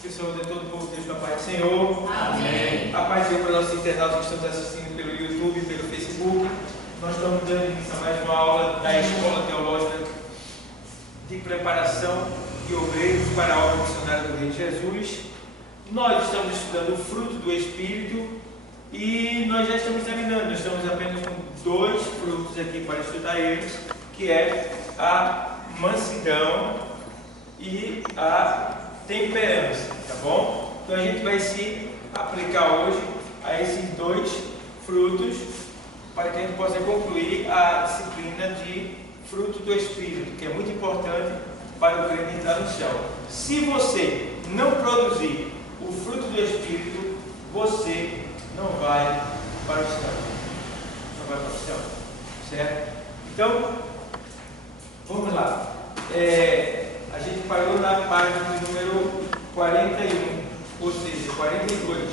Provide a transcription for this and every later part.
Que o Senhor dê todo o povo de Deus com a paz do Senhor. Amém. A paz de Deus para os nossos internautas que estão assistindo pelo YouTube, pelo Facebook. Nós estamos dando início a mais uma aula da Escola Teológica de Preparação de Obreiros para a Obra Missionária do Rei Jesus. Nós estamos estudando o fruto do Espírito e nós já estamos terminando. Nós estamos apenas com 2 frutos aqui para estudar eles, que é a mansidão e a temperança, tá bom? Então a gente vai se aplicar hoje a esses 2 frutos para que a gente possa concluir a disciplina de fruto do Espírito, que é muito importante para o crente entrar no céu. Se você não produzir o fruto do Espírito, você não vai para o céu. Não vai para o céu, certo? Então, vamos lá. A gente parou na página número 41, ou seja, 42.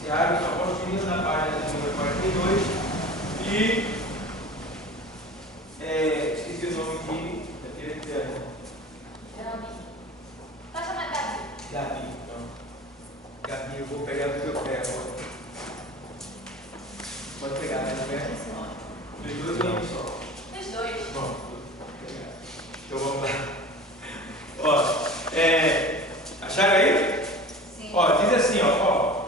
Se abre sua apostila na página número 42 e esqueci o nome aqui daquele criança. Pode chamar Gabi. Gabi, então. Gabi, eu vou pegar do teu pé agora. Pode pegar, né? Dos 2 ou um só? Dos 2. Bom, vou pegar. Então vamos lá. Ó, acharam aí? Sim. Ó, diz assim, ó.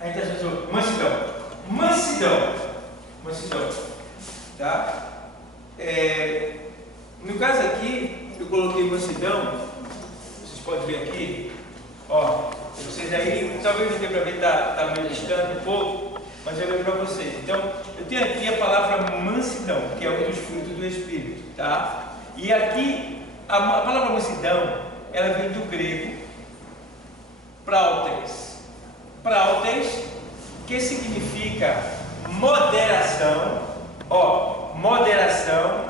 A gente achou mansidão, tá? No caso aqui, eu coloquei mansidão, vocês podem ver aqui, ó, vocês aí, talvez não dê para ver, tá meio distante um pouco, mas eu leio para vocês. Então, eu tenho aqui a palavra mansidão, que é um dos frutos do Espírito, tá? E aqui, a palavra mansidão, ela vem do grego prautes, que significa moderação, moderação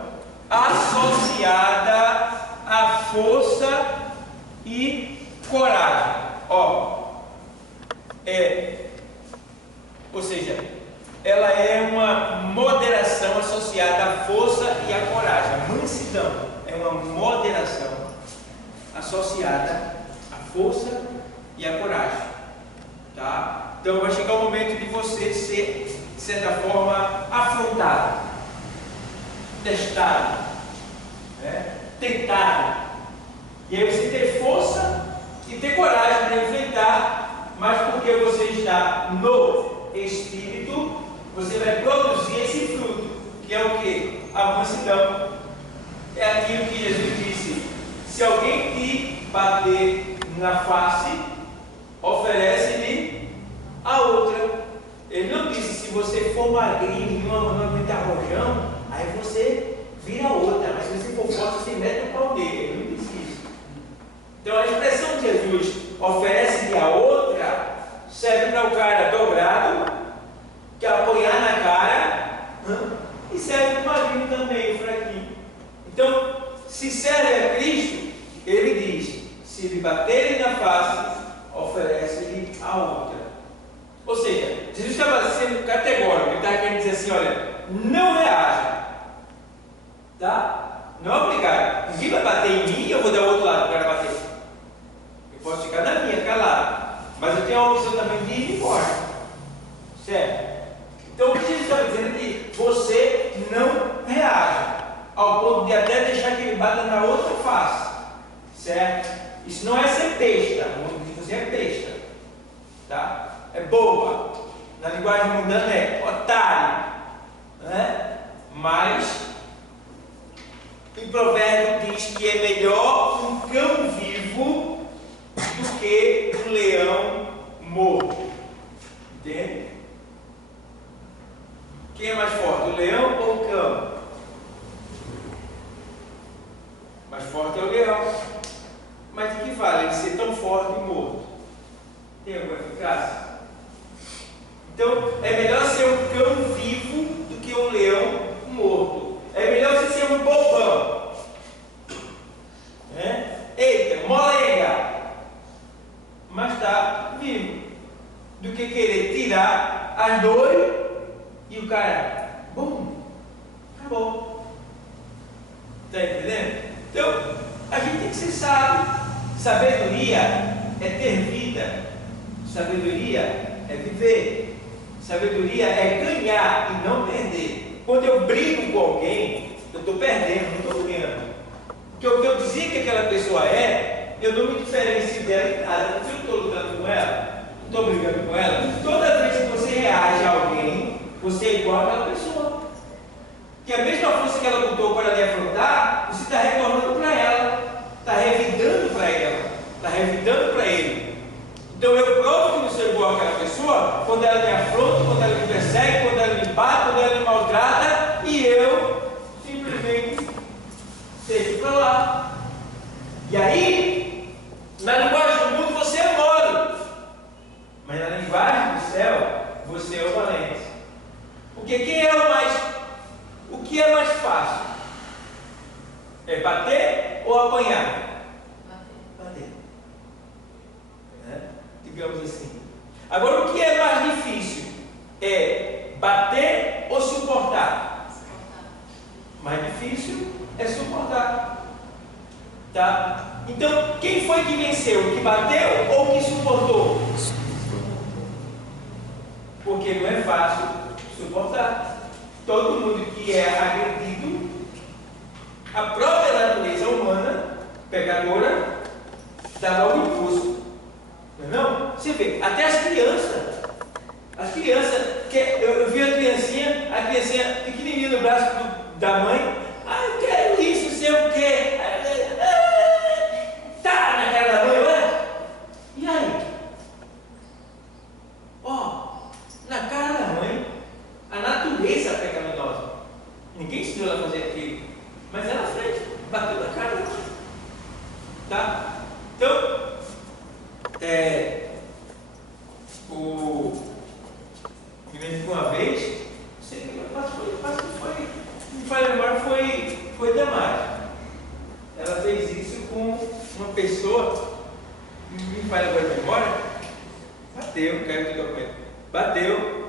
associada à força e coragem, ou seja, ela é uma moderação associada à força e à coragem. A mansidão é uma moderação associada à força e à coragem, tá? Então vai chegar o momento de você ser, de certa forma, afrontado, testado, né? Tentado, e aí você ter força e ter coragem para enfrentar, mas porque você está no Espírito, você vai produzir esse fruto, que é o que? A mansidão. É aquilo que Jesus disse: se alguém te bater na face, oferece-lhe a outra. Ele não disse: se você for magrinho, não aguentar rojão, aí você vira outra, mas se você for forte, você mete o pau dele. Ele não disse isso. Então a expressão de Jesus, oferece-lhe a outra, serve para o cara dobrado, que apoiar na cara, e serve para o magrinho também, o fraquinho. Então, se serve a Cristo, ele diz: se lhe baterem na face, oferece-lhe a outra. Ou seja, Jesus estava sendo categórico, ele estava querendo dizer assim: olha, não reaja, tá? Não é obrigado. Ninguém vai bater em mim e eu vou dar o outro lado para bater. Eu posso ficar na minha, calado, mas eu tenho a opção também de ir embora, certo? Então o que Jesus estava dizendo é que você não reaja, ao ponto de até deixar que ele bata na outra face, certo? Isso não é ser besta, você é besta, tá? É boba, na linguagem mundana é otário, né? Mas em Provérbio diz que é melhor um cão vivo do que um leão morto, entende? Quem é mais forte, o leão ou o cão? Mais forte é o leão. Mas de que vale ele ser tão forte e morto? Tem alguma eficácia? Então, é melhor ser um cão vivo do que um leão morto. É melhor você ser um bobão, né? Eita, molenga, mas está vivo, do que querer tirar as dores e o cara, bum, acabou. Está entendendo? Então, a gente tem que ser sábio. Sabedoria é ter vida. Sabedoria é viver. Sabedoria é ganhar e não perder. Quando eu brigo com alguém, eu estou perdendo, não estou ganhando. Porque o que eu dizia que aquela pessoa é, eu não me diferencio dela em nada. Se eu estou lutando com ela, estou brigando com ela, toda vez que você reage a alguém, você é igual àquela pessoa. Que a mesma força que ela botou para lhe afrontar, você está retornando para ela, está revidando para ela, está revidando para ele. Então eu provo que não sou igual àquela pessoa quando ela me afronta, quando ela me persegue, quando ela me bate, quando ela me maltrata, e eu simplesmente deixo para lá. E aí, na linguagem do mundo você é mole, mas na linguagem do céu você é o valente. Porque quem é o que é mais fácil? É bater ou apanhar? Bater. Digamos assim. Agora, o que é mais difícil? É bater ou suportar? Mais difícil é suportar. Tá? Então, quem foi que venceu? O que bateu ou o que suportou? Porque não é fácil suportar. Todo mundo que é agredido, a própria natureza humana, pecadora, dá logo impulso. Não? Você vê, até as crianças, eu vi a criancinha pequenininha no braço da mãe, eu quero isso, não sei o quê, tá na cara da mãe, olha, e aí? Na cara da mãe, a natureza pecaminosa, ninguém ensinou ela a fazer aquilo, mas ela fez, bateu na cara da mãe, tá? Então, me lembro que uma vez, não sei que me faz lembrar, foi Damares. Ela fez isso com uma pessoa, me faz agora de memória, bateu, caiu de documento, bateu,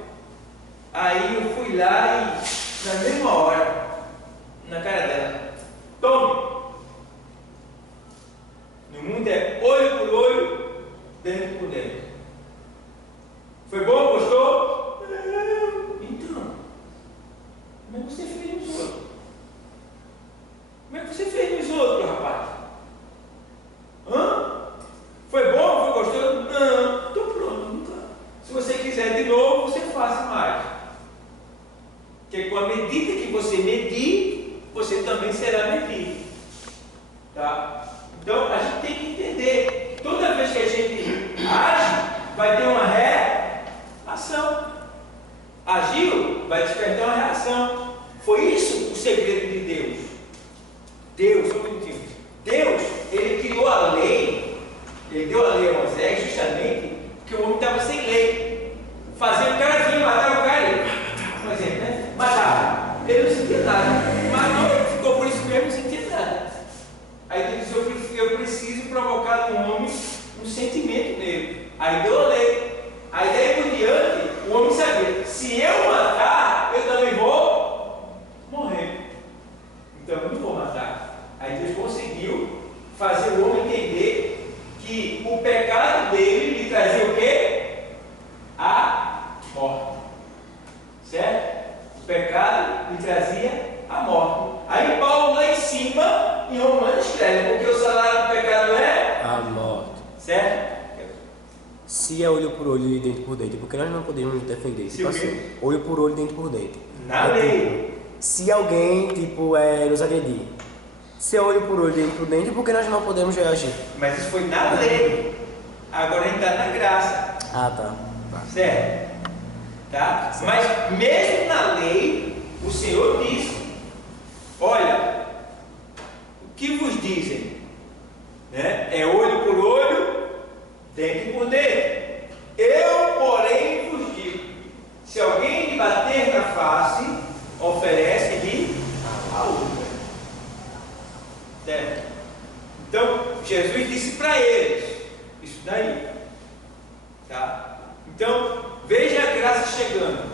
aí eu fui lá e, na mesma hora, na cara dela, tome! No mundo é olho por olho, dentro por dentro. Foi bom? Gostou? Então, como é que você fez nos outros? Como é que você fez nos outros, rapaz? Foi bom? Foi gostoso? Não. Então pronto, nunca. Se você quiser de novo, você faça mais. Porque com a medida que você medir, você também será medido. Tá? Então a gente tem que entender, toda vez que a gente age, vai ter uma reação. Agiu, vai despertar uma reação. Foi isso o segredo de Deus. Deus, ele criou a lei, ele deu a lei a Moisés justamente porque o homem estava sem lei. Fazendo o cara vinha matar o cara, por exemplo, né? Matava. Ele não sentia nada. Matou, ficou por isso mesmo, não sentia nada. Aí Deus disse, eu preciso provocar no homem um sentimento nele. Aí deu a lei. Aí daí por diante, o homem sabia, se eu matar, eu também vou morrer. Então eu não vou matar. Aí Deus conseguiu fazer o homem entender que o pecado dele lhe trazia o quê? A morte. Certo? O pecado lhe trazia a morte. Aí Paulo lá em cima, em Romanos, escreve, porque o salário do pecado é a morte. Certo? Se é olho por olho e dente por dente, porque nós não podemos nos defender. Se tipo o quê? assim, olho por olho, dente por dente. Na lei. Se alguém, nos agredir, se é olho por olho, dente por dente, porque nós não podemos reagir. Mas isso foi na lei. Agora a gente está na graça. Tá. Certo? Tá? Certo. Mas mesmo na lei, o Senhor disse: olha, o que vos dizem? Né? É olho por olho, dente por dente. Eu, porém, vos digo: se alguém lhe bater na face, oferece-lhe a outra. Certo? Então, Jesus disse para eles isso daí. Tá? Então, veja a graça chegando.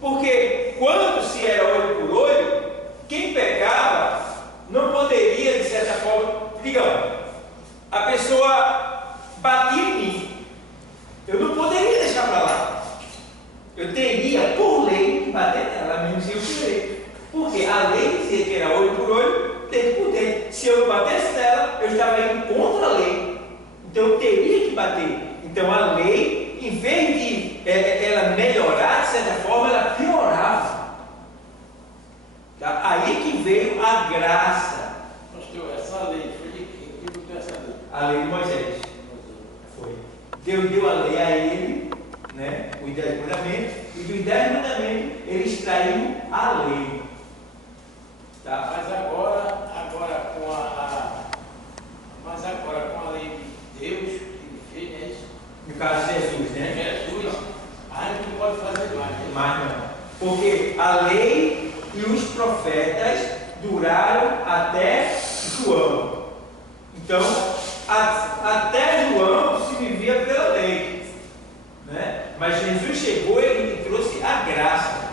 Porque quando se era olho por olho, quem pecava não poderia, de certa forma, digamos, a pessoa Então eu teria que bater. Então a lei, em vez de ela melhorar, de certa forma, ela piorava. Tá? Aí que veio a graça. Pastor, essa lei foi de quem? Quem botou essa lei? A lei de Moisés. Foi. Deus deu a lei a ele, né? Os 10 mandamentos, e dos 10 mandamentos ele extraiu a lei. Tá? Mas agora com a lei de Deus, que ele fez, é isso? No caso de Jesus, né? Jesus, a gente não pode fazer mais. Né? Mas não. Porque a lei e os profetas duraram até João. Então, até João se vivia pela lei. Né? Mas Jesus chegou e trouxe a graça.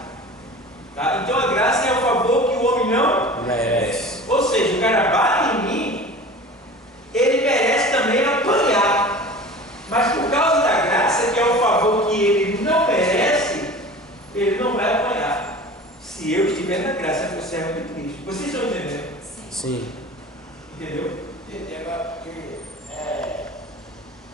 Tá? Então a graça é o favor que o homem não merece. Ou seja, o cara bate em mim, ele merece também apanhar. Mas por causa da graça, que é o favor que ele não merece, ele não vai apanhar. Se eu estiver na graça, eu sou servo de Cristo. Vocês estão entendendo? Sim. Entendeu? Entendi agora, porque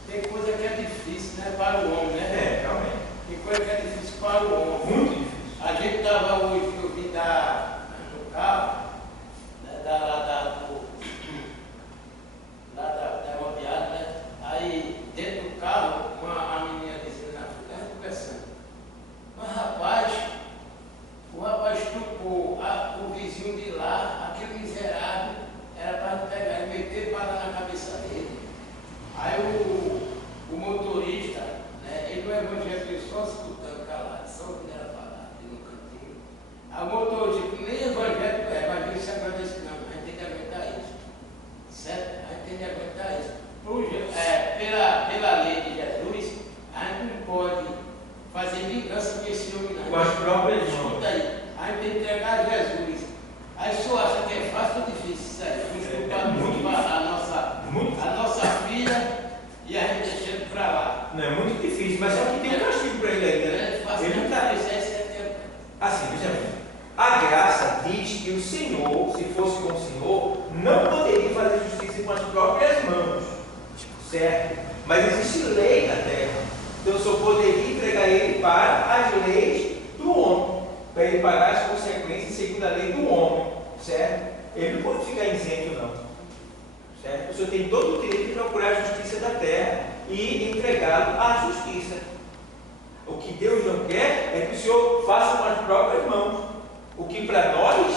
tem coisa que é difícil, né, para o homem, né? Realmente. Tem coisa que é difícil para o homem. Muito difícil. A gente estava hoje, eu vim do carro, né, da rodoviária, né? Aí dentro do carro, a menina dizendo na frente, conversando. Mas rapaz, o rapaz tocou o vizinho de lá, aquele miserável, era para não pegar e meter bala na cabeça dele. Aí o motorista, né, ele não é evangélico, só escutando calado, só quando era falar, ele no cantinho. Aí o motorista, nem evangélico mas ele se agradece, não, a gente tem que aguentar isso. Certo? A gente tem que aguentar isso. Pela lei de Jesus, a gente não pode fazer vingança com esse homem, não. Com as próprias mãos. Escuta aí, a gente tem que entregar a Jesus. Aí só acha que é fácil ou difícil isso aí? Muito A nossa filha e a gente deixando para lá. Não é muito difícil, mas só que tem um castigo para ele ainda, né? Ele não está. Assim, veja bem. A graça diz que o Senhor, se fosse com o Senhor, não poderia fazer justiça com as próprias mãos. Certo? Mas existe lei na terra. Então eu só poderia entregar ele para as leis do homem. Para ele pagar as consequências segundo a lei do homem. Certo? Ele não pode ficar isento, não. Certo? O Senhor tem todo o direito de procurar a justiça da terra e entregá-lo à justiça. O que Deus não quer é que o Senhor faça com as próprias mãos. O que para nós,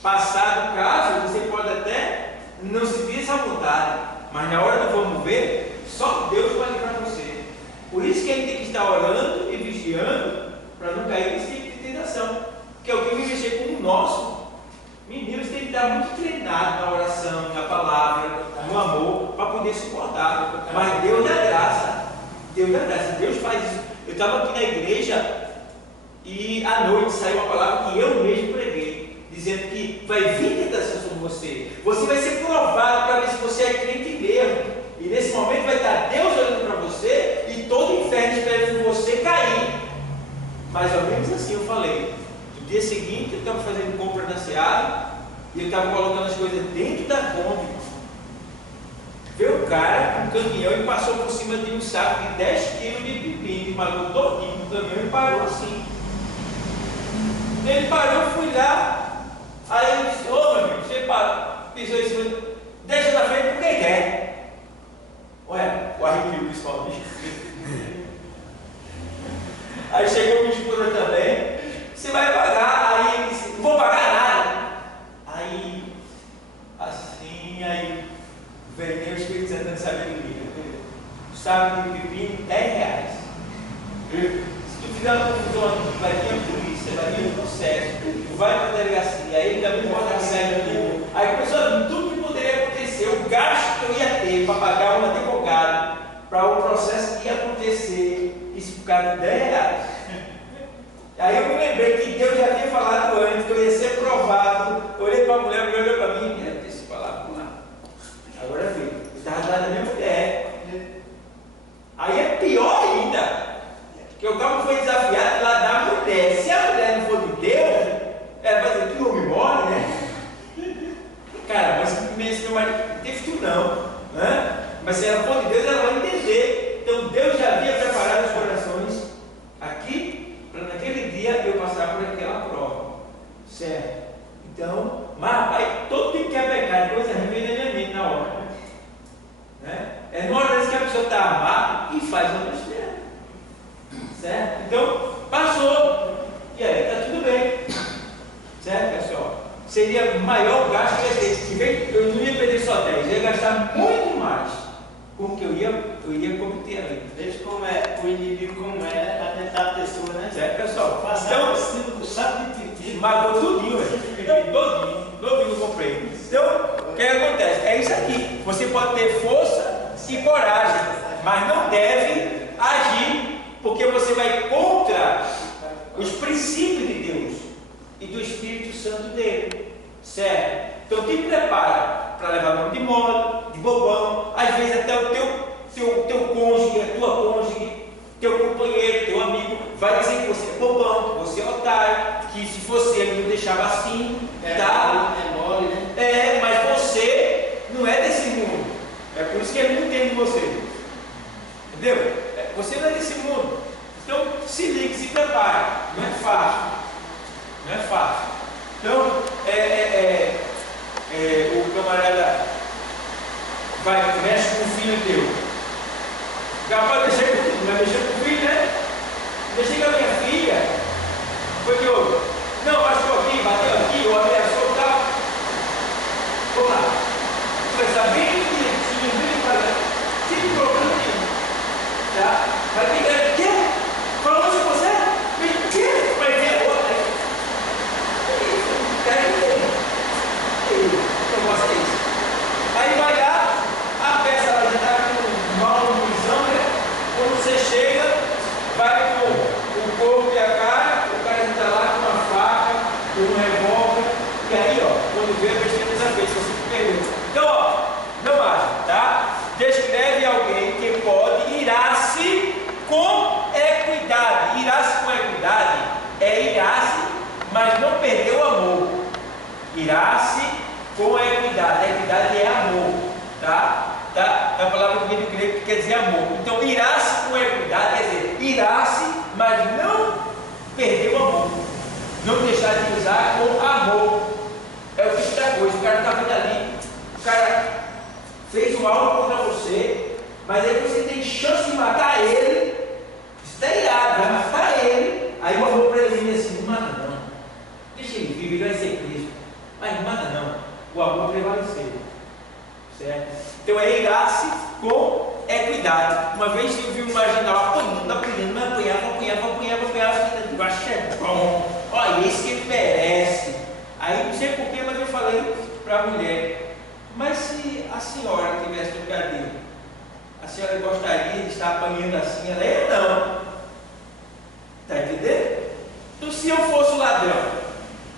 passado o caso, você pode até não sentir essa vontade, mas na hora do vamos ver, só Deus vai livrar você. Por isso que a gente tem que estar orando e vigiando para não cair nesse tipo de tentação. Porque alguém vai mexer com o nosso. Meninos têm que estar muito treinados na oração, na palavra, no amor, para poder suportar. Mas Deus dá graça. Deus dá graça. Deus faz isso. Eu estava aqui na igreja e à noite saiu uma palavra que eu mesmo preguei, dizendo que vai vir tentação sobre você. Você vai ser provado para ver se você é crente mesmo. E nesse momento vai estar Deus olhando para você e todo o inferno esperando você cair. Mais ou menos assim eu falei. No dia seguinte eu estava fazendo compra na Seara e eu estava colocando as coisas dentro da Kombi. Veio o cara com um caminhão e passou por cima de um saco de 10 kg de pepino, esmagou todinho no caminhão e parou assim. Ele parou, eu fui lá, aí eu disse, ô meu amigo, você pisou em cima, deixa na frente porque quer. Ué, o arrepio pessoal disso. Aí chegou minha esposa também, você vai pagar, aí ele disse, não vou pagar nada. Aí, assim, aí veio o Espírito Santo de sabedoria. O saco de pepino, R$10. Se tu fizer uma confusão aqui, vai vir a polícia, vai vir o processo, tu vai para a delegacia, aí ele também pode sair daqui. Aí começou tudo que poderia acontecer, o gasto que eu ia ter para pagar um advogado, para o processo que ia acontecer, isso por causa de R$10. Aí eu me lembrei que Deus já tinha falado antes que eu ia ser provado. Eu olhei para a mulher, olhou para mim, deve ter se falado lá. Agora filho, eu estava dando a minha mulher. Aí é pior ainda, que o cabo foi desafiado lá da mulher. Se a mulher não for de Deus, ela vai dizer que o homem morre, né? Cara, mas meu marido não teve tudo não. Mas se ela for de Deus, ela vai entender. Então Deus já havia preparado os corações aqui, para naquele dia eu passar por aquela prova. Certo? Então, mas rapaz, todo mundo quer pecar, coisa vem na minha mente na hora. Né? É numa hora dessa que a pessoa está amada e faz uma besteira. Certo? Então, passou. E aí, está tudo bem. Certo, pessoal? Seria maior o gasto que ia ter. Eu não ia perder só 10, eu ia gastar muito mais com o que eu ia cometer ali. Veja como é o inimigo, como é a tentar a pessoa, né? Certo, pessoal? Então, o saco de pipi. Matou tudinho, todinho eu comprei. Então, o que acontece? É isso aqui. Você pode ter força e coragem, mas não deve agir, porque você vai contra os princípios de Deus e do Espírito Santo dele. Certo? Então te prepara para levar nome de moda, de bobão, às vezes até o teu cônjuge, a tua cônjuge, teu companheiro, teu amigo, vai dizer que você é bobão, que você é otário, que se fosse ele não deixava assim, tá? É mole, né? Mas você não é desse mundo. É por isso que ele não entende você. Entendeu? Você não é desse mundo. Então se ligue, se prepare. Não é fácil. Não é fácil. Então, o camarada mexe com o filho teu. Capaz de mexer com o filho, né? Mexer com a minha filha. Foi que houve? Não, machucou aqui, bateu aqui, ou ameaçou, tal. Vamos lá. Começar bem direitinho, bem devagar. Sem problema nenhum. Tá? Vai pegar o quê? Falou onde você é? O quê? Vai ver outra. Eu gosto disso. Aí vai lá, a peça ela já está com mal no visão, né? Quando você chega, vai com o corpo e a cara, o cara já está lá com uma faca, com um revólver, e aí, ó, quando vê a besteira desafeita, você perdeu. Então, ó, não acha, tá? Descreve alguém que pode irar-se com equidade. Irar-se com equidade é irar-se, mas não perder o amor. Irar-se com equidade. A equidade é amor, tá? É a palavra que vem do grego que quer dizer amor. Então, irar-se com equidade quer dizer irar-se, mas não perder o amor. Não deixar de usar com amor. É o tipo da coisa. O cara está vendo ali, o cara fez um algo contra você, mas aí você tem chance de matar ele. Você está irado, vai matar ele. Aí o amor para ele diz assim: não mata não. Deixa ele viver, ele vai ser preso. Mas não mata não. O amor prevaleceu. Certo? Então é irar-se com equidade. Uma vez eu vi um marginal apanhando, mas apanhava. Eu acho que é bom. Olha, esse que ele merece. Aí não sei porquê, mas eu falei para a mulher: mas se a senhora tivesse no cadeiro, a senhora gostaria de estar apanhando assim? Ela é não. Está entendendo? Então se eu fosse o ladrão,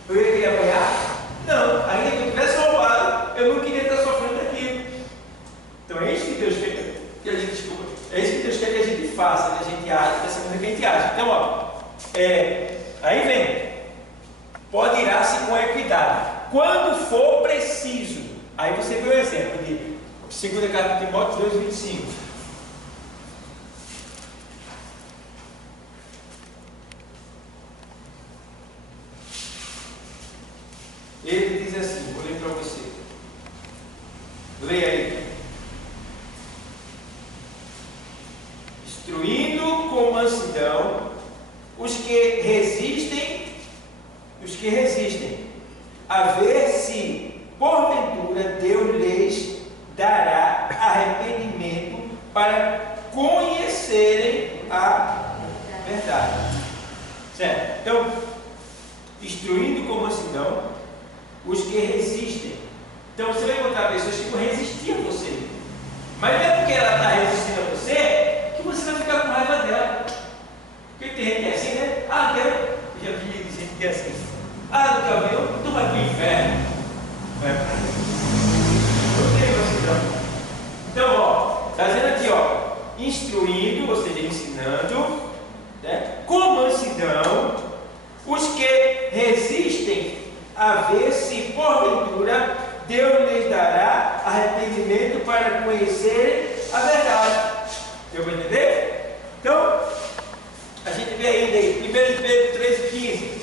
eu ia querer apanhar? Não. Ainda que eu tivesse roubado, eu não queria estar sofrendo aquilo. Então é isso que Deus quer que a gente desculpa. É isso que Deus quer que a gente faça, que a gente age, dessa maneira que a gente age. Então, ó, aí vem. Pode irar-se com equidade. Quando for preciso. Aí você vê o exemplo de 2 carta de Timóteo 2,25. Ele diz assim, vou ler para você. Leia aí. Instruindo com mansidão os que resistem, a ver se porventura Deus lhes dará arrependimento para conhecerem a verdade. Certo? Então, instruindo com mansidão os que resistem. Então você vai encontrar pessoas que vão resistir a você. Mas não é porque ela está resistindo a você que você vai ficar com raiva dela. Porque tem gente que é assim, né? Ah, Deus, eu já vi gente que é assim. Ah, nunca viu? Tu vai para o inferno. Vai para não tem mansidão. Então, ó, está dizendo aqui, ó, instruindo, ou seja, ensinando, né? Com mansidão, os que resistem, a ver se porventura Deus lhes dará arrependimento para conhecer a verdade. Deu para entender? Então, a gente vê ainda aí, 1 Pedro 3,15.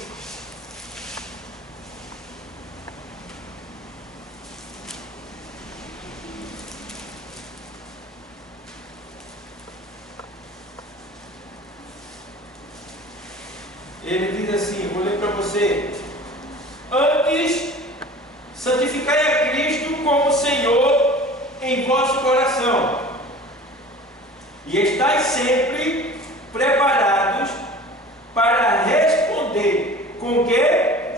Ele diz assim, vou ler para você: antes, santificai a Cristo como Senhor em vosso coração, e estais sempre preparados para responder com quê?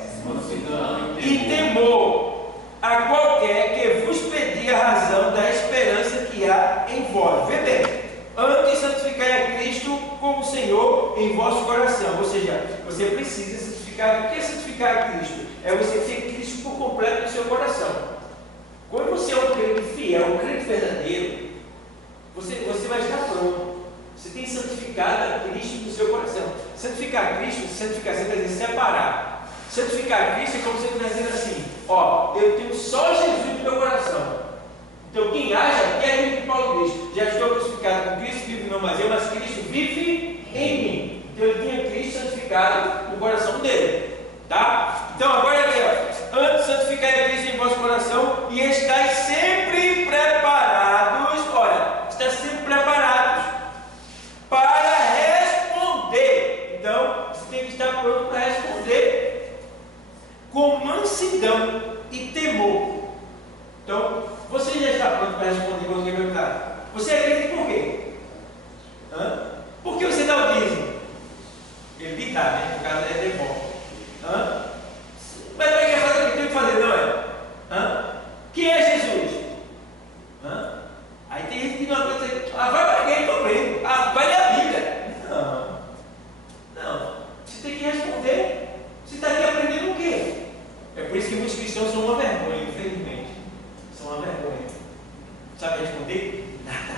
E temor a qualquer que vos pedir a razão da esperança que há em vós. Vê bem, antes santificai a Cristo como Senhor em vosso coração. Ou seja, você precisa santificar. O que é santificar a Cristo? É você ter Cristo por completo no seu coração. Quando você é um crente fiel, um crente verdadeiro, você vai estar pronto. Você tem santificado a Cristo no seu coração. Santificar a Cristo, santificar, você quer dizer separar. Santificar a Cristo é como se você estivesse dizendo assim: ó, eu tenho só Jesus no meu coração. Então quem acha, quer aquilo que Paulo diz: já estou crucificado com Cristo, vive não mais eu, mas Cristo vive em mim. Então ele tinha Cristo santificado no coração dele. Tá? Então agora aqui, ó, antes santificai a Cristo em vosso coração e estáis sempre preparados, olha, estáis sempre preparados para responder. Então você tem que estar pronto para responder com mansidão e temor. Então, você já está pronto para responder quando alguém perguntar: você acredita por quê? Por que você dá o dízimo? Ele dá, né? No caso é devolve. Mas não é que fazer o que tem que fazer, não é? Quem é Jesus? Aí tem gente que não aguenta. Vai para quem? Estou preso. Vai ler a Bíblia. Não. Você tem que responder. Você está aqui aprendendo o quê? É por isso que muitos cristãos são uma vergonha, infelizmente. São uma vergonha. Sabe responder? Nada.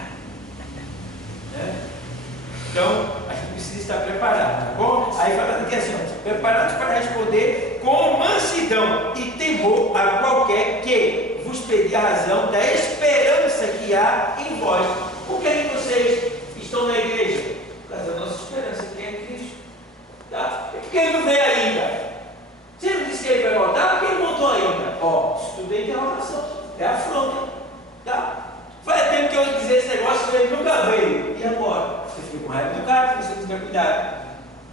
Então, a gente precisa estar preparado, tá bom? Aí fala aqui assim, ó, preparados para responder com mansidão e temor a qualquer que vos pedir a razão da esperança que há em vós. Por que vocês estão na igreja? Por causa da nossa esperança, que é Cristo. Tá? E por que ele não veio ainda? Você não disse que ele vai voltar? Por que ele voltou ainda? Ó, isso tudo é interrogação, é afronta. Tá? Faz tempo que eu dizer esse negócio, ele nunca veio. E agora? Você fica com raiva do cara, se você não tiver cuidado.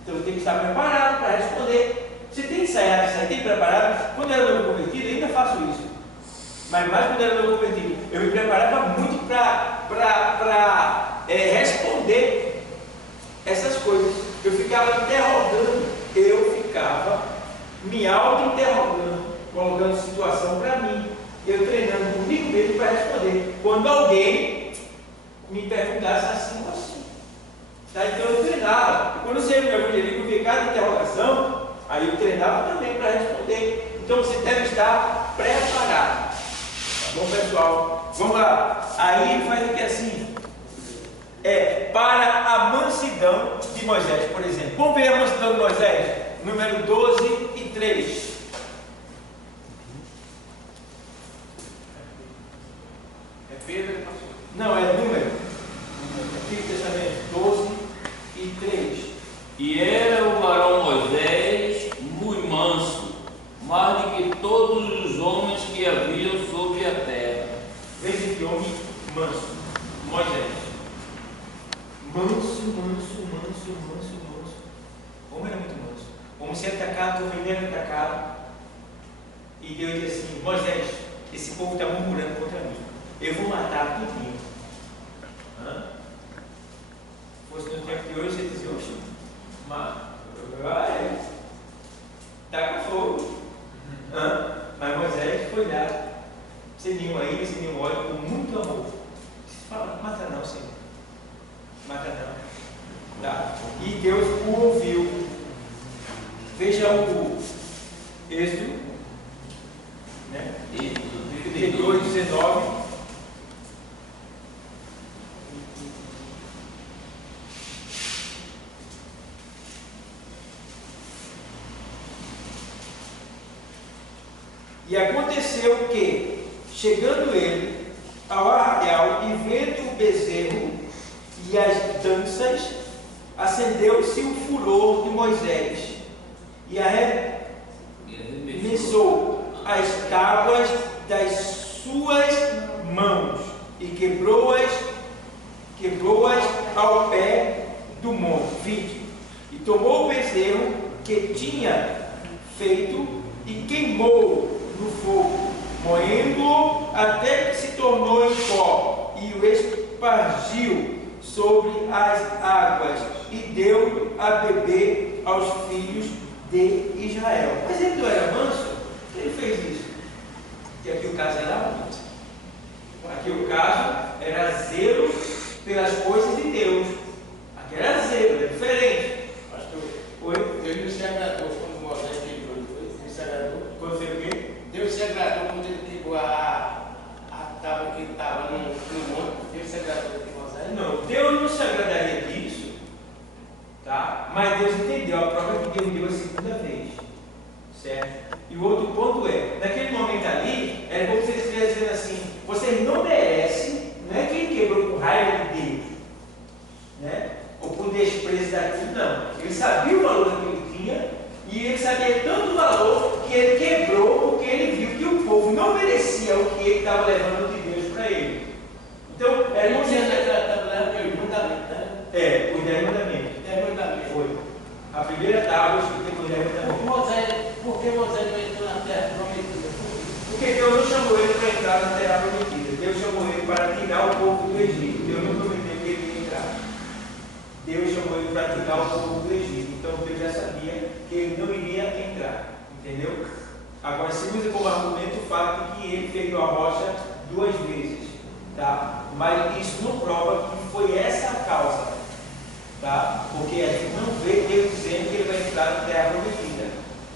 Então você tem que estar preparado para responder. Você tem que sair, tem preparado. Quando eu era novo convertido, eu ainda faço isso. Mas mais quando eu era novo convertido, eu me preparava muito para responder essas coisas. Eu ficava interrogando, me auto-interrogando, colocando situação para mim. Eu treinando comigo mesmo para responder. Quando alguém me perguntasse assim ou assim. Tá? Então eu treinava. Quando você me evangelismo, eu via cada interrogação, aí eu treinava também para responder. Então você deve estar preparado. Tá bom, pessoal? Vamos lá. Aí ele faz aqui assim. Para a mansidão de Moisés, por exemplo. Vamos ver a mansidão de Moisés? Número 12 e 3. Pedro, não, é número. Antigo Testamento 12 e 3. E era o varão Moisés muito manso, mais do que todos os homens que haviam sobre a terra. Veja que homem manso. Moisés. Manso. O homem era muito manso. O homem se atacava, o homem era atacado. E Deus disse assim: Moisés, esse povo está murmurando contra mim. Eu vou matar tudinho. Se fosse no tempo de hoje, você dizia: oxe, taca fogo. Mas Moisés foi lá, sem nenhuma ira, sem nenhum ódio, com muito amor. Você fala: mata não, Senhor. Mata não. Tá? E Deus o ouviu. Veja o Êxodo, né? 32, 19. E aconteceu que, chegando ele ao arraial e vendo bezerro e as danças, acendeu-se o furor de Moisés e arremessou as tábuas das suas mãos e quebrou-as ao pé do monte. 20. E tomou o bezerro que tinha feito e queimou no fogo, moendo-o até que se tornou em pó, e o espargiu sobre as águas e deu a beber aos filhos de Israel. Mas ele não era manso? Ele fez isso. Porque aqui o caso era muito. Aqui o caso era zelo pelas coisas de Deus. Aqui era zelo, é diferente. Pastor, Oi? Deus não se agradou quando Moisés quebrou, não se agradou? Quando você o quê? Deus se agradou quando ele quebrou a tábua que estava no monte. Deus se agradou de Moisés? Não, Deus não se agradaria disso, tá? Mas Deus entendeu a prova que Deus deu a segunda vez, certo? E o outro ponto é, naquele momento ali, era como se ele estivesse dizendo assim: vocês não merecem, não é quem quebrou com raiva de Deus, né? Ou por desprezo daquilo, não. Ele sabia o valor que ele tinha, e ele sabia tanto o valor que ele quebrou, porque ele viu que o povo não merecia o que ele estava levando de Deus para ele. Então, era como se ele estava levando o mandamento, né? os 10 mandamentos. Foi. A primeira tábua escrita com os 10 mandamentos. Por que Moisés não entrou na terra prometida? Porque Deus não chamou ele para entrar na terra prometida. Deus chamou ele para tirar o povo do Egito. Deus não prometeu que ele ia entrar. Deus chamou ele para tirar o povo do Egito. Então Deus já sabia que ele não iria entrar. Entendeu? Agora se usa como argumento o fato de que ele feriu a rocha 2 vezes. Tá? Mas isso não prova que foi essa a causa. Tá? Porque a gente não vê Deus dizendo que ele vai entrar na terra prometida.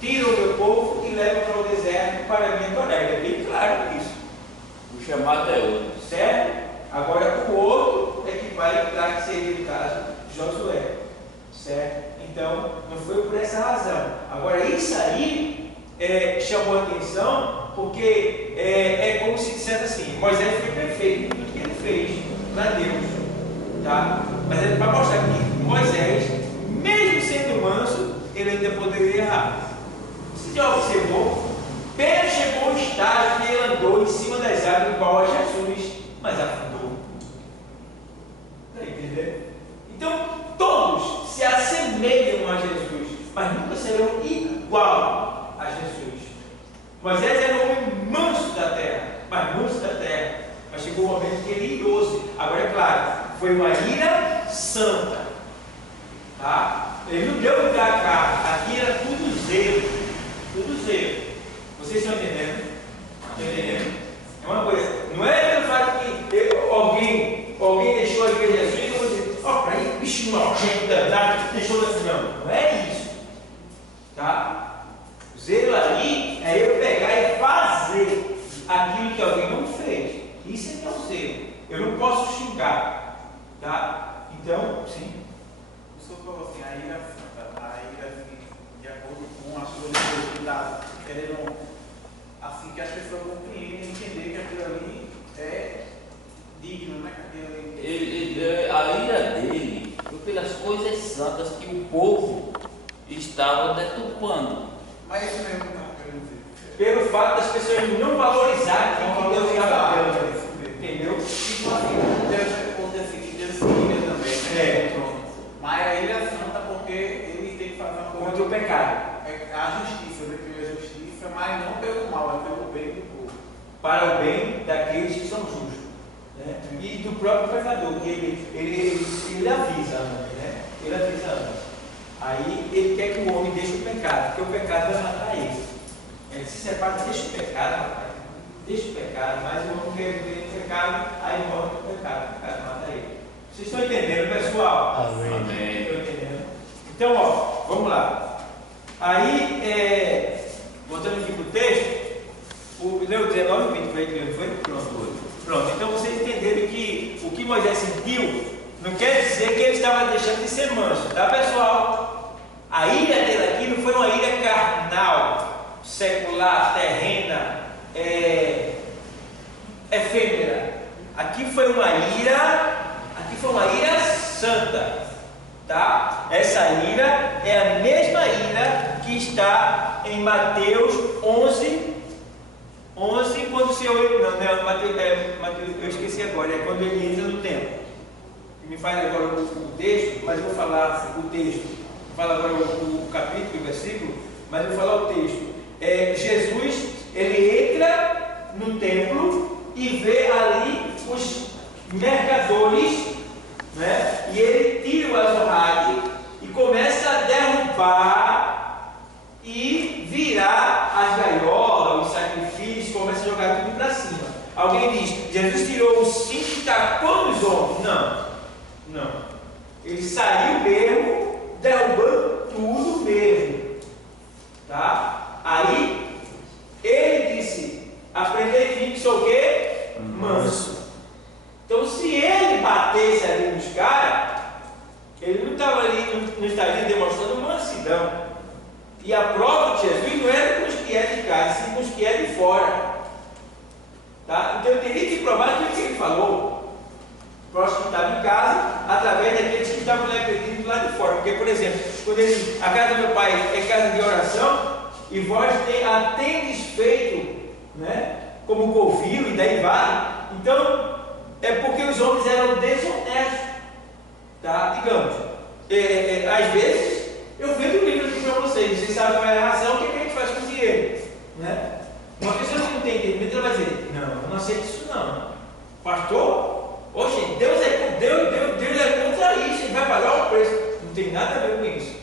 Tira o meu povo e leva para o deserto para me adorar. É bem claro isso. O chamado é outro. Certo? Agora o outro é que vai entrar, que seria no caso Josué. Certo? Então, não foi por essa razão. Agora, isso aí chamou a atenção, porque é como se dissesse assim: Moisés foi perfeito em tudo que ele fez para Deus. Tá? Mas é para mostrar que Moisés, mesmo sendo manso, ele ainda poderia errar. Você já observou? Pedro chegou ao estágio que ele andou em cima das águas igual a Jesus, mas afundou. Está entendendo? Então, todos se assemelham a Jesus, mas nunca serão igual a Jesus. Moisés era um homem manso da terra, mas chegou o momento que ele irou-se. Agora, é claro, foi uma ira santa. Tá? Ele não deu lugar à carne, aqui era tudo zelo. Tudo zelo. Vocês estão entendendo? Estão entendendo? É uma coisa. Não é pelo fato que alguém deixou a igreja assim e eu vou dizer: ó, para aí, bicho nojento danado, deixou assim. Não é isso. Tá? Zelo ali é eu pegar e fazer aquilo que alguém não fez. Isso é que é o zelo. Eu não posso xingar. Tá? Então, sim. O senhor falou assim: a ira santa, a ira assim, de acordo com as coisas que dá, querendo assim que as pessoas compreendem e entender que aquilo ali é digno, né? A ira dele foi pelas coisas santas que o povo estava deturpando. Mas isso mesmo não está querendo dizer. Pelo fato das pessoas não valorizarem o que Deus estava dando. Entendeu? Tipo assim, Deus responde assim, que Deus se ira também. Pronto. Mas a ira é santa porque ele tem que fazer uma coisa Contra o pecado. É a justiça, ele cria a justiça, mas não pelo mal, é pelo bem do povo. Para o bem daqueles que são justos. Né? E do próprio pecador, que ele avisa antes, né? Ele avisa antes. Aí ele quer que o homem deixe o pecado, porque o pecado vai matar ele. Ele se separa, deixa o pecado, rapaz. Deixa o pecado, mas o homem quer viver no pecado, aí morre no pecado, o pecado mata ele. Vocês estão entendendo, pessoal? Amém. Estão entendendo? Então, ó, vamos lá. Aí, voltando aqui para o texto, leu 19 e 20, foi que foi? Pronto, então vocês entenderam que o que Moisés sentiu não quer dizer que ele estava deixando de ser manso, tá, pessoal? A ira dele aqui não foi uma ira carnal, secular, terrena, efêmera. Aqui foi uma ira santa. Tá? Essa ira é a mesma ira que está em Mateus 11, quando o Senhor... Não, Mateus, eu esqueci agora, é quando ele entra no templo. Me faz agora o texto, mas eu vou falar o texto. Vou falar agora o capítulo, o versículo, mas eu vou falar o texto. Jesus, ele entra no templo e vê ali os mercadores, né? E ele tira o azorrague e começa a derrubar e virar as gaiolas, os sacrifícios, começa a jogar tudo para cima. Alguém diz, Jesus tirou o cinto e tacou nos ombros. Não. Ele saiu mesmo, derrubando tudo mesmo. Tá? Aí, ele disse, aprendei de mim que sou o quê? Manso. Então, se ele batesse ali nos caras, ele não estava ali, não estaria demonstrando mansidão. E a prova de Jesus não era com os que é de casa, sim com os que é de fora. Tá? Então, eu teria que provar aquilo que ele falou. Próximo que estava em casa, através daqueles que estavam lá acreditando lá de fora. Porque, por exemplo, quando ele, a casa do meu pai é casa de oração, e vós a tendes feito, né, como covil, e daí vai. Então, é porque os homens eram desonestos. Tá? Digamos, às vezes, eu vendo o livro aqui para vocês, vocês sabem qual é a razão, o que a gente faz com o dinheiro. Né? Uma pessoa que não tem entendimento, ela vai dizer, não, eu não aceito isso não. Pastor, oxe, Deus é contra isso, ele vai pagar o preço. Não tem nada a ver com isso.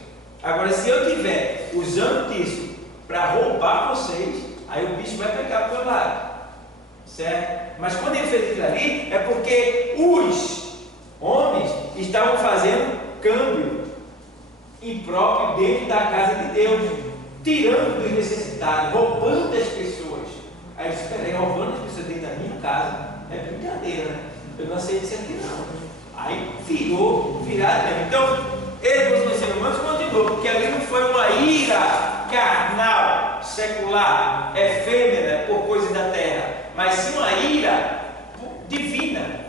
Agora, se eu estiver usando disso para roubar vocês, aí o bicho vai pegar para o meu lado. Certo? Mas quando ele fez aquilo ali, é porque os homens estavam fazendo câmbio impróprio dentro da casa de Deus, tirando dos necessitados, roubando das pessoas. Aí eu disse, peraí, roubando as pessoas dentro da minha casa, é brincadeira, né? Eu não aceito isso aqui não. Aí viraram mesmo. Então, ele continuou sendo humano, continuou, porque ali não foi uma ira carnal, secular, efêmera, por coisas da terra, mas sim uma ira divina,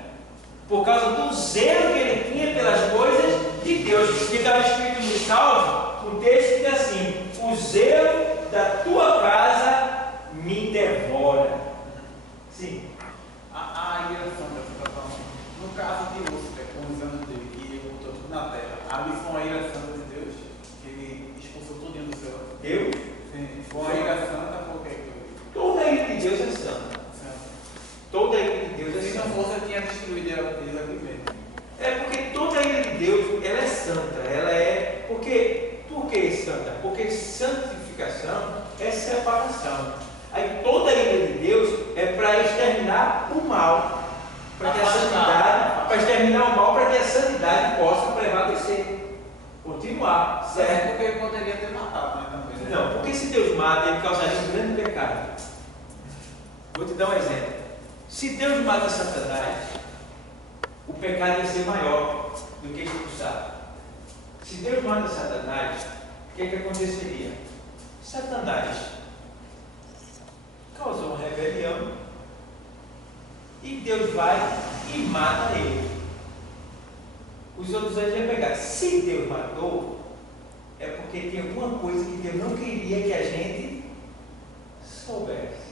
por causa do zelo que ele tinha pelas coisas de Deus. Que estava escrito no Salmo, o texto diz assim: o zelo da tua casa me devora. Sim. A ira santa, você está falando, no caso de Lúcifer, com os anos dele, que ele botou tudo na terra, ali foi uma ira santa de Deus, que ele expulsou tudo do céu. Eu? Sim. Foi uma ira santa, por quê? Toda a ira de Deus é santa. Toda a ira de Deus é Se santa. não fosse, eu tinha destruído eles aqui mesmo. É porque toda a ira de Deus, ela é santa. Ela é... Por que santa? Porque santificação é separação. Aí toda a ira de Deus é para exterminar o mal, para que a santidade, para exterminar o mal, para que a santidade possa prevalecer, continuar, certo? Porque ele poderia ter matado, né, também. Né? Não, porque se Deus mata, ele causaria um grande pecado. Vou te dar um exemplo. Se Deus mata Satanás, o pecado ia ser maior do que expulsar. Se Deus mata Satanás, o que aconteceria? Satanás causou uma rebelião e Deus vai e mata ele. Os outros anjos iam pegar. Se Deus matou, é porque tem alguma coisa que Deus não queria que a gente soubesse.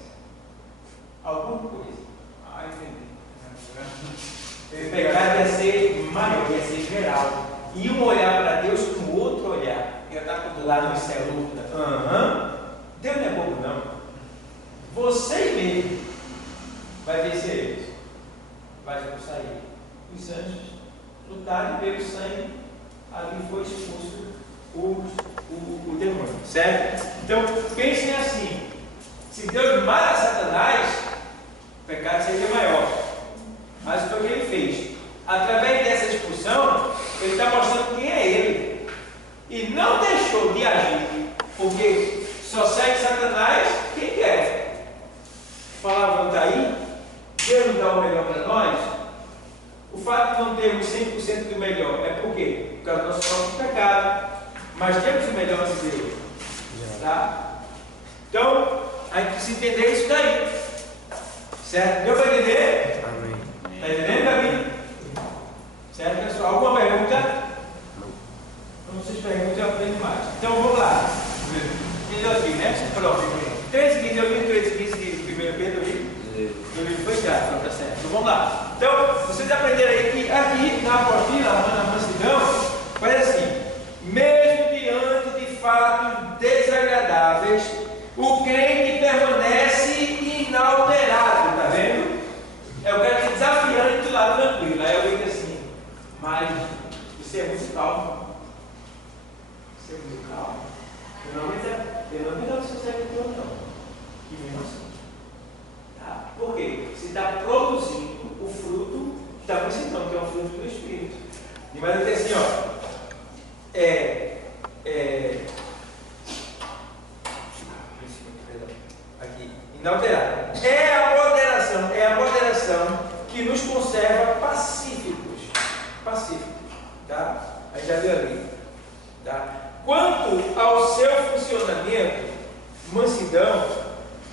Alguma coisa. Ah, entendi. O pecado ia ser maior, ia ser geral. E um olhar para Deus com o outro olhar. Ia estar com Lá no céu. Deus não é bobo, não. Vocês mesmos vai vencer eles. Vai expulsar ele. Os anjos lutaram pelo sangue. Ali foi expulso o demônio. Certo? Então, pensem assim. Se Deus mata Satanás, o pecado seria maior. Mas foi o que ele fez. Através dessa expulsão, ele está mostrando quem é ele. E não deixou de agir. Porque só segue Satanás quem quer. Falavam daí, Deus não dá o melhor para nós. O fato de não termos 100% do melhor é por quê? Por causa do nosso próprio pecado. Mas temos o melhor de Deus. Tá? Então, a gente precisa entender isso daí. Certo? Deu para entender? Amém. Está entendendo, Davi? Certo, pessoal? Alguma pergunta? Então vamos lá. Quem deu aqui, né? Pronto. 3,15, eu li 3,15 de 1 Pedro e o livro foi grato, não tá certo. Então vamos lá. Então, vocês aprenderam aí que aqui na apostila, na mansidão, faz assim: mesmo diante de fatos desagradáveis, o crente permanece inalterado, tá vendo? É o cara que é desafiante lá tranquilo. Aí eu digo assim, mas você é muito calmo. Você é muito calmo. Eu não me dá o seu servidor, não. Que mesmo assim. Tá? Por quê? Se está produzindo o fruto da mansidão, que é o fruto do Espírito. E vai dizer assim, ó. Aqui, inalterado. É a moderação que nos conserva pacíficos. Tá? Aí já viu ali. Tá? Quanto ao seu funcionamento, mansidão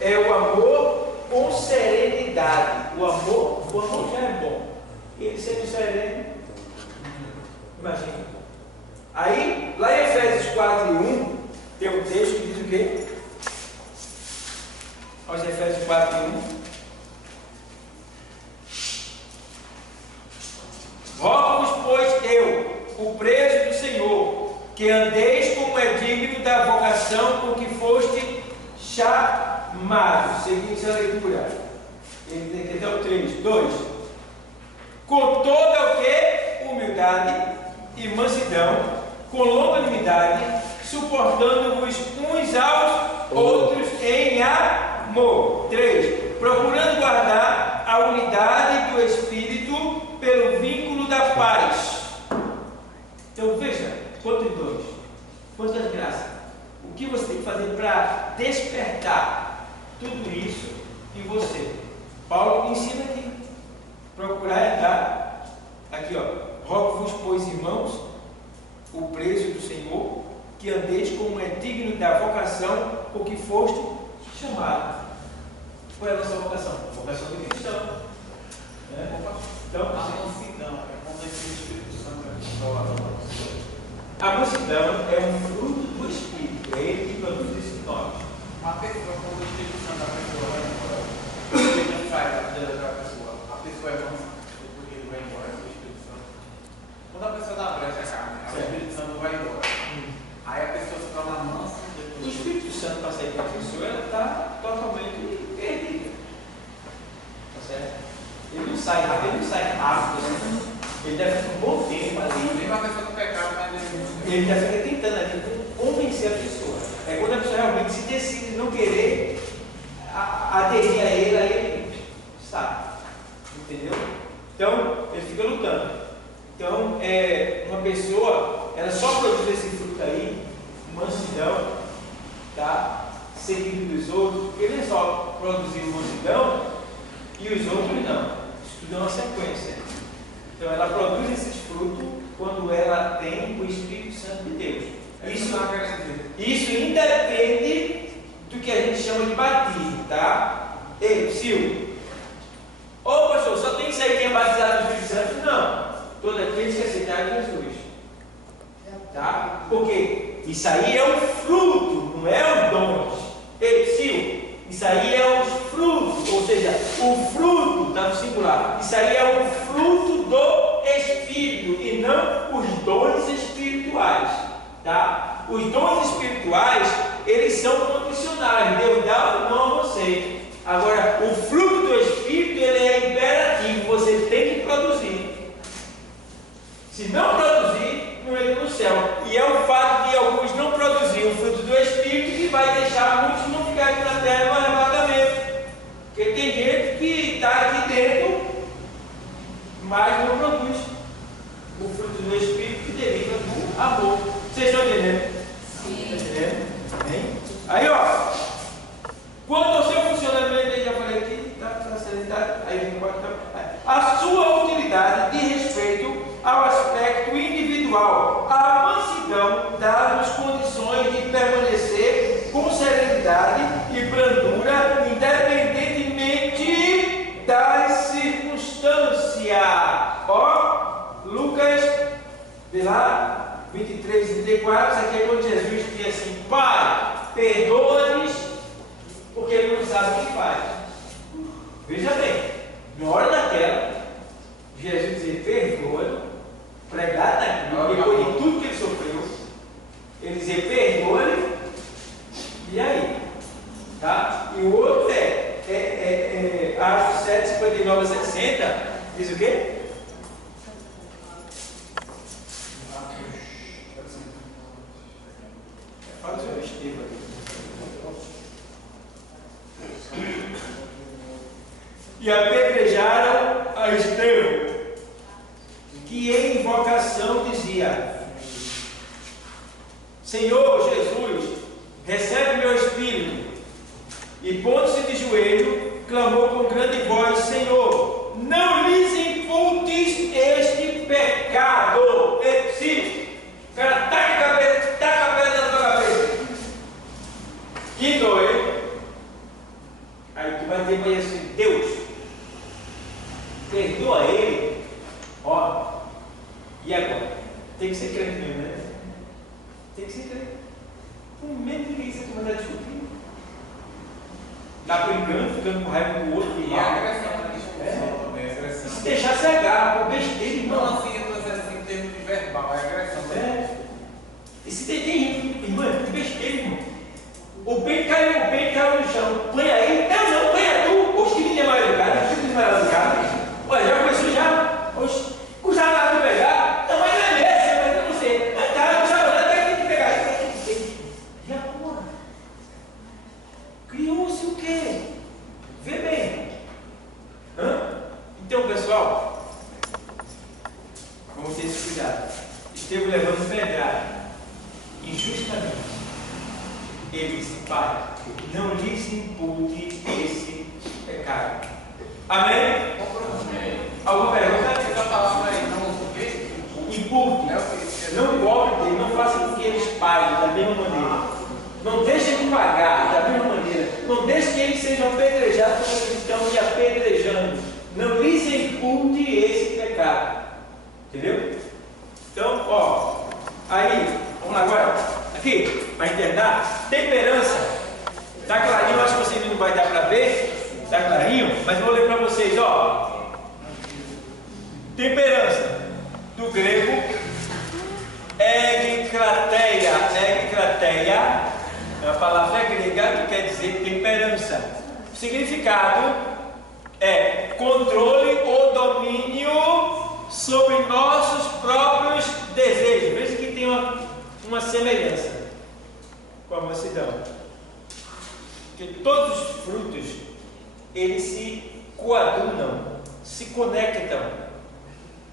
é o amor com serenidade. O amor já é bom. Ele sendo sereno, imagina. Aí, lá em Efésios 4:1, tem um texto que diz o quê? Aos Efésios 4:1. Rogo-vos, pois, eu, o preso do Senhor, que andeis como é digno da vocação com que foste chamado. Seguinte a leitura. Ele tem que até o 3. 2. Com toda o que? Humildade e mansidão, com longanimidade, suportando-vos uns aos outros em amor. 3. Procurando guardar a unidade do Espírito pelo vínculo da paz. Então veja, quantos dons, quantas graças. O que você tem que fazer para despertar tudo isso em você? Paulo ensina aqui. Procurar dar. Aqui, ó. Rogo-vos, pois, irmãos, o preso do Senhor, que andeis como é digno da vocação por que foste chamado. Qual é a nossa vocação? A vocação de cristão. Então, A mansidão é quando o Espírito Santo é a mansidão é um fruto do Espírito. É ele que produz isso em nós. uma pessoa, quando o Espírito Santo da pessoa vai embora, ele não sai da vida da pessoa. A pessoa é mansa, porque ele vai embora, é o Espírito Santo. Quando a pessoa dá brecha a carne, o Espírito Santo vai embora. Aí a pessoa se torna mansa. O Espírito Santo para sair da pessoa, ela está totalmente perdida. Tá certo? Ele não sai rápido, né? Ele deve ficar um bom tempo ali. Mesmo a pessoa do pecado, mas Ele deve ficar tentando ali convencer a pessoa. É quando a pessoa realmente se decide não querer aderir a ele, aí ele sai. Entendeu? Então, ele fica lutando. Então, uma pessoa, ela só produz esse fruto aí, mansidão, tá? Seguido dos outros, porque ele é só produzir mansidão e os outros não. Isso tudo é uma sequência. Então ela produz esses frutos quando ela tem o Espírito Santo de Deus. Isso independe do que a gente chama de batismo, tá? Ei, Silvio. Ô pastor, só tem que sair quem é batizado no Espírito Santo? Não. Todos aqueles que aceitaram Jesus. Tá? Porque isso aí é um fruto, não é os dons. Ei, Silvio. Isso aí é os frutos, ou seja, o fruto está no singular. Isso aí é o fruto do Espírito e não os dons espirituais, tá? Os dons espirituais, eles são condicionais. Deus dá ou não a você. Agora, o fruto do Espírito, ele é imperativo. Você tem que produzir. Se não produzir, não entra no céu. E é o fato de alguns não produzirem o fruto do Espírito que vai deixar muitos não ficarem aqui na terra no arrebatamento. Porque tem gente que está aqui dentro, mas não produz o fruto do Espírito que deriva do amor. Vocês estão entendendo? Sim. Entendendo? Aí, ó. Quanto ao seu funcionamento, eu já falei aqui, tá? Na sanidade, aí a gente pode a sua utilidade de respeito ao aspecto individual. A mansidão dá-nos condições de permanecer com serenidade e brandura, independentemente das circunstâncias. Ó, Lucas, vê lá, 23 e 34, isso aqui é quando Jesus diz assim: Pai, perdoa-lhes, porque ele não sabe o que faz. Veja bem, na hora daquela, Jesus dizer perdoa, pregar na cruz, depois de tudo que ele sofreu, ele dizer perdoa-lhe, e aí? Tá? E o outro Atos 7, 59 a 60, diz o quê? Fala o seu Estevão. E apedrejaram a Estevão, que em invocação dizia: Senhor Jesus, recebe meu espírito. E pondo-se de joelho, clamou com grande voz: Senhor, não lhes imputes este pecado. O cara taca a pedra na tua cabeça. Que doido. Aí tu vai ter para assim: Deus, perdoa ele. Ó, e agora? Tem que ser crente mesmo, né? Tem que ser crente. Com medo de que isso tu vai discutir. Está brincando, ficando com raiva do outro. E a agressão, Se deixar cegar, por besteira, irmão. Não, assim, eu estou dizendo assim, em termos de verbal, é agressão. E se tem gente, irmão, que besteira, irmão. O peito caiu no chão. Põe aí. Não, põe tu. Os que tem mais lugar, os que tem mais lugar. Olha, já começou já. Os jalados pegar. Não, mas não é mesmo, mas eu não sei. Tá, o jalado tem que pegar. E agora? Criou-se o quê? Vê bem. Então, pessoal, vamos ter esse cuidado. Estevão levando pedrada, injustamente. Ele disse: Pai, não lhes impute esse pecado. Amém? Alguma pergunta? Essa palavra aí, não o quê? Impute. Não cobre dele, não faça com que eles paguem da mesma maneira. Não deixe de pagar da mesma maneira. Não deixe que eles sejam apedrejados como eles estão lhe apedrejando. Não lhes impute esse pecado. Entendeu? Então, ó, aí, vamos lá agora. Aqui, para internar, temperança. Está clarinho? Acho que vocês não vai dar para ver. Está clarinho? Mas eu vou ler para vocês, ó. Temperança, do grego, egikrateia, é uma palavra grega que quer dizer temperança. O significado é controle ou domínio sobre nossos próprios desejos. Veja que tem uma semelhança com a mansidão. Porque todos os frutos, eles se coadunam, se conectam.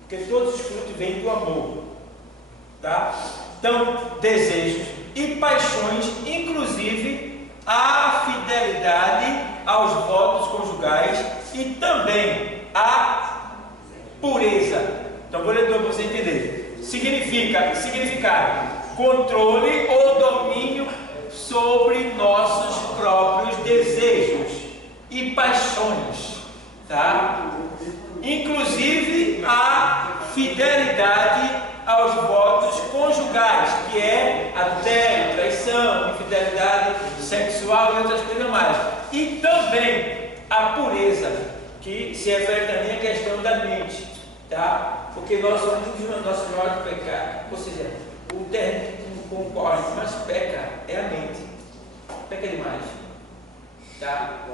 Porque todos os frutos vêm do amor. Tá? Então, desejos e paixões, inclusive a fidelidade aos votos conjugais e também a pureza. Então, vou ler para você entender. Significado: controle ou domínio sobre nossos próprios desejos e paixões, tá? Inclusive a fidelidade aos votos conjugais, que é adultério, traição, infidelidade sexual e outras coisas mais. E também a pureza, que se refere também à questão da mente, tá? Porque nós somos o nosso maior pecado. Ou seja, o terreno que concorre, mas peca é a mente. Peca demais, tá?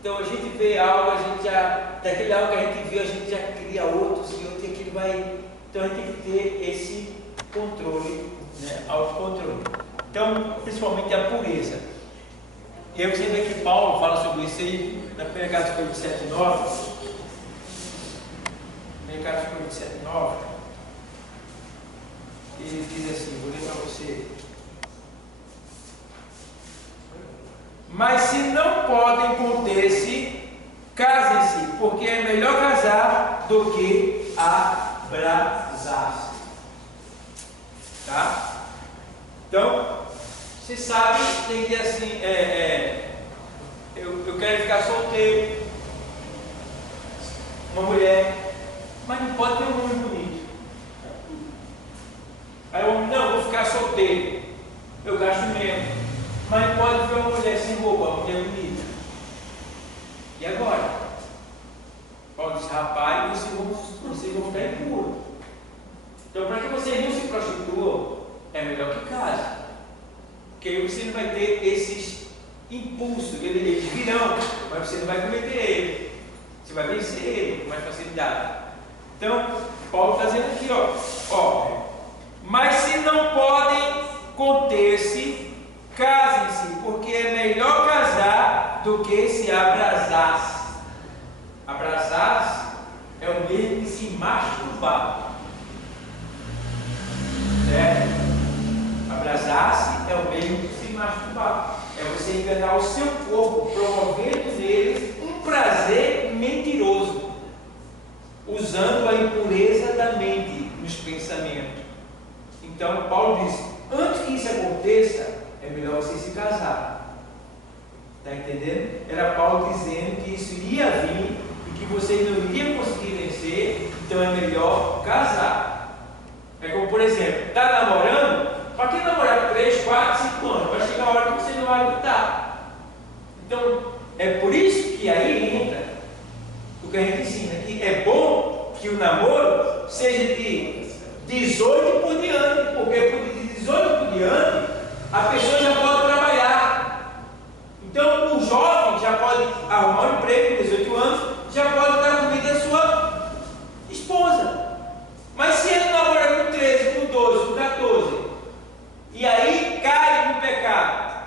Então a gente vê algo, a gente já, daquele algo que a gente viu, a gente já cria outros e outros, e aquilo vai. Então a gente tem que ter esse controle, né, autocontrole. Então, principalmente a pureza. E eu sempre vejo que Paulo fala sobre isso aí, na primeira carta de Coríntios 7:9. Primeira carta de Coríntios 7:9. Ele diz assim, vou ler para você. Mas se não podem conter-se, casem-se, porque é melhor casar do que abrasar-se. Tá? Então, você sabe, tem que assim, eu quero ficar solteiro, uma mulher, mas não pode ter um homem bonito. Aí o homem, não, vou ficar solteiro. Eu gasto menos. Mas pode ver uma mulher sem roupa, uma mulher bonita. E agora? Paulo diz, rapaz, vocês vão ficar impuros. Então, para que vocês não se prostituam, é melhor que case. Porque aí você não vai ter esses impulsos, eles virão, mas você não vai cometer eles. Você vai vencer ele com mais facilidade. Então, Paulo está dizendo aqui, ó, mas se não podem conter-se, casem-se, porque é melhor casar do que se abrasar-se. Abrasar-se é o mesmo que se masturbar. Certo? Abrasar-se é o mesmo que se masturbar. É você enganar o seu corpo, promovendo nele um prazer mentiroso, usando a impureza da mente nos pensamentos. Então, Paulo diz, antes que isso aconteça, é melhor você se casar. Está entendendo? Era Paulo dizendo que isso iria vir e que vocês não iriam conseguir vencer, então é melhor casar. É como, por exemplo, está namorando, para quem namorar 3, 4, 5 anos, vai chegar a hora que você não vai aguentar. Então, é por isso que aí entra o que a gente ensina, que é bom que o namoro seja de 18 por diante, porque de 18 por diante a pessoa já pode trabalhar. Então, o jovem já pode arrumar um emprego com 18 anos, já pode dar comida à sua esposa. Mas se ele namora com 13, com 12, com 14, e aí cai no pecado,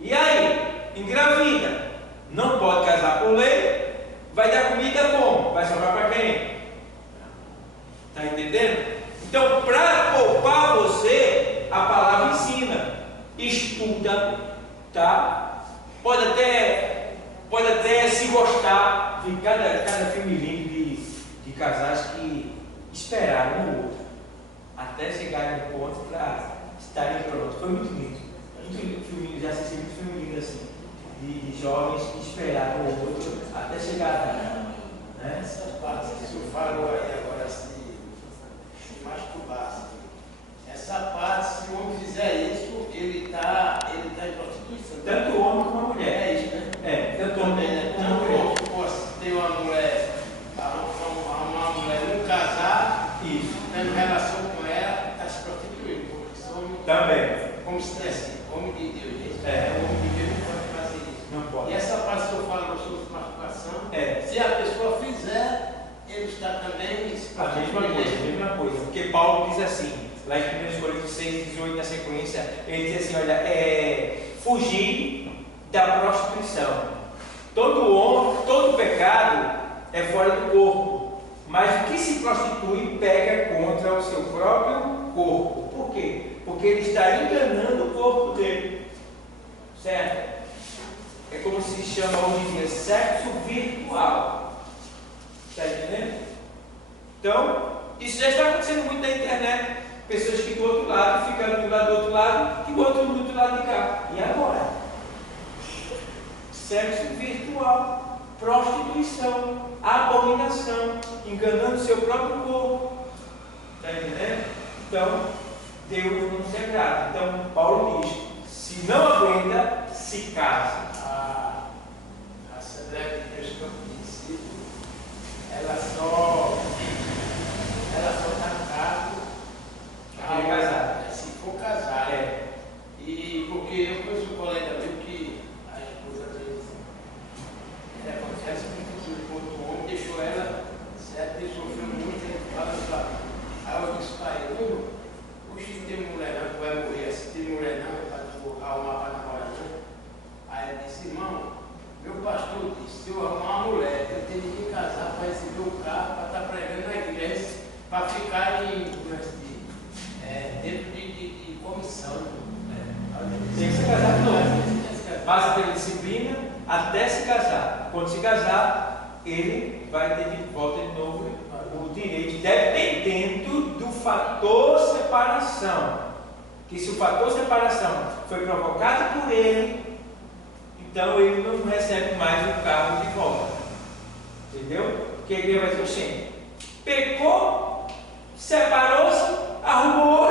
e aí engravida, não pode casar por lei, vai dar comida como? Vai sobrar para quem? Está entendendo? Então, para poupar você, a palavra ensina, estuda, tá? Pode até se gostar de cada filme lindo de casais que esperaram um outro até chegarem no ponto para estarem prontos. Foi muito lindo. Já assisti muito filme lindo assim, de jovens que esperaram o outro até chegar a dar. Né? Essa parte que o senhor falou aí agora, se masturbar, essa parte, se o homem fizer isso, ele está em prostituição. Tanto o homem como a mulher. É isso, né? Tanto o homem como a mulher. Tem uma mulher, uma mulher não casar, Isso. tendo relação com ela, está se prostituindo, porque somos Também. como se dissesse, homem de Deus. É. O homem de Deus não pode fazer isso. Não pode. E essa parte que eu falo sobre masturbação, É. se a pessoa fizer, ele está também se A mesma coisa. Porque Paulo diz assim, lá em 1 Coríntios 6, 18, na sequência, ele diz assim, olha, fugir da prostituição. Todo pecado é fora do corpo, mas o que se prostitui peca contra o seu próprio corpo. Por quê? Porque ele está enganando o corpo dele. Certo? É como se chama hoje em dia sexo virtual. Está entendendo? Então, isso já está acontecendo muito na internet. Pessoas que do outro lado, ficando do lado do outro lado, e o outro do outro lado de cá. E agora? Sexo virtual, prostituição, abominação, enganando seu próprio corpo. Está entendendo? Então, Deus não se agrada. Então, Paulo diz, se não aguenta, se casa. A Assembleia de Deus que eu conheci, ela só está no cargo se for casar. É. E porque eu conheço um colega meu que a esposa dele acontece muito com o homem, deixou ela, certo? Ele sofreu muito, ele fala assim, aí eu disse para ele, poxa, não tem mulher não, tu vai morrer assim, tem mulher não, é para tu arrumar para namorar não. Aí ele disse, irmão, meu pastor disse, se eu arrumar uma mulher, eu tenho que casar para receber o carro, para estar pregando na igreja, para ficar dentro de comissão. Tem que se casar de novo. Passa pela disciplina até se casar. Quando se casar, ele vai ter de volta de novo o direito, dependendo do fator separação. Que se o fator separação foi provocado por ele, então ele não recebe mais o cargo de volta. Entendeu? Porque ele vai dizer, pecou, separou-se, arrumou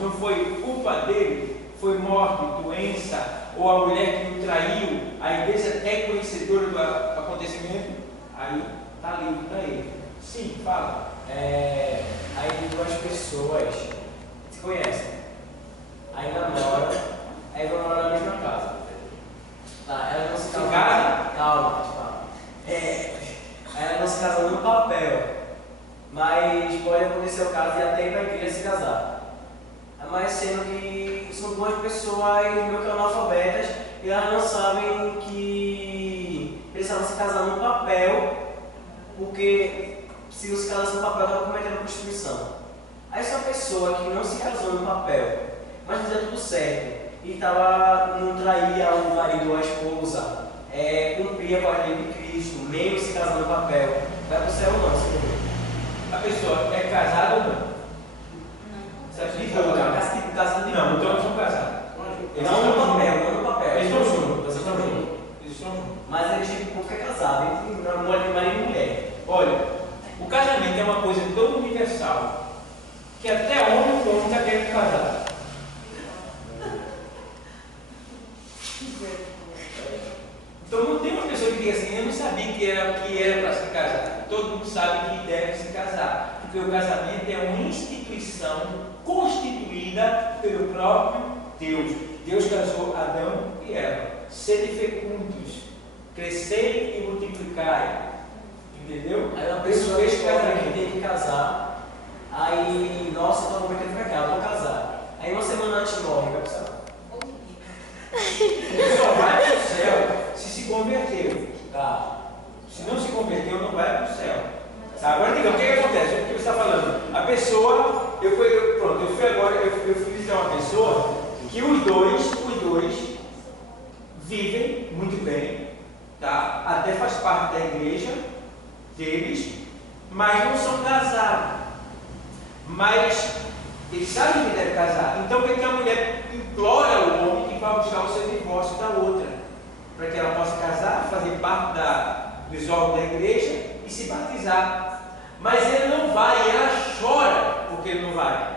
não foi culpa dele, foi morte, doença, ou a mulher que o traiu, a igreja é conhecedora do acontecimento, aí está livre para ele. Sim, fala. Aí duas pessoas se conhecem, aí namoram, aí vão morar na mesma casa. Tá, elas não se casam. Calma. Aí elas não se casam no papel, mas pode acontecer o caso de até ir para a igreja se casar. Mas sendo que são duas pessoas meio que analfabetas e elas não sabem que precisavam se casar no papel, porque se os casam no papel estão cometendo a prostituição. Aí se uma pessoa que não se casou no papel, mas fazia tudo certo, e não traía o marido ou a esposa, cumpria com a lei de Cristo, mesmo se casando no papel, vai para o céu ou não, se morrer? A pessoa é casada ou não? Sabe de boa, Casa de não, então eles são casados. Não no papel. Eles estão juntos. Eles estão juntos. Eles estão juntos. Mas eles tipo porque é casado, entre marido e mulher. Olha, o casamento é uma coisa tão universal que até homem e homem está querendo casar. Então não tem uma pessoa que diga assim, eu não sabia que era para se casar. Todo mundo sabe que deve se casar, porque o casamento é uma instituição constituída pelo próprio Deus. Deus casou Adão e Eva. Sede fecundos, crescei e multiplicai. Entendeu? Aí uma pessoa que tem que casar, aí, nossa, estou cometendo pecado, vou casar. Aí uma semana antes morre, vai pro céu. Ele só vai para o céu se converteu. Tá. Se não se converteu, não vai para o céu. Tá? Agora diga, o que acontece? O que você está falando? A pessoa, eu fui visitar uma pessoa que os dois vivem muito bem, tá? Até faz parte da igreja deles, mas não são casados. Mas eles sabem que deve casar. Então, o que a mulher implora ao homem que vai buscar o seu divórcio da outra? Para que ela possa casar, fazer parte dos órgãos da igreja e se batizar. Mas ele não vai, e ela chora porque ele não vai.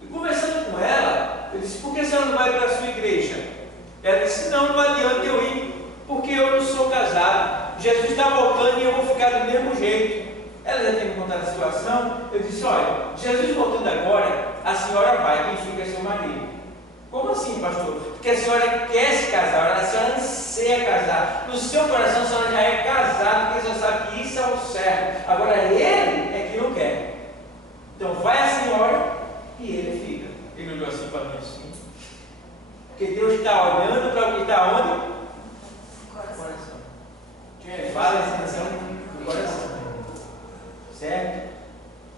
E conversando com ela, eu disse, por que você não vai para a sua igreja? Ela disse, não adianta eu ir, porque eu não sou casado. Jesus está voltando e eu vou ficar do mesmo jeito. Ela já tinha me contado a situação. Eu disse, olha, Jesus voltando agora, a senhora vai, quem fica é seu marido. Como assim, pastor? Porque a senhora quer se casar, a senhora anseia casar. No seu coração a senhora já é casada, porque a senhora sabe que isso é o certo. Agora ele é que não quer. Então vai a senhora e ele fica. Ele olhou assim para mim assim. Porque Deus está olhando para o que está onde? Coração. Fala a extensão do coração. Certo?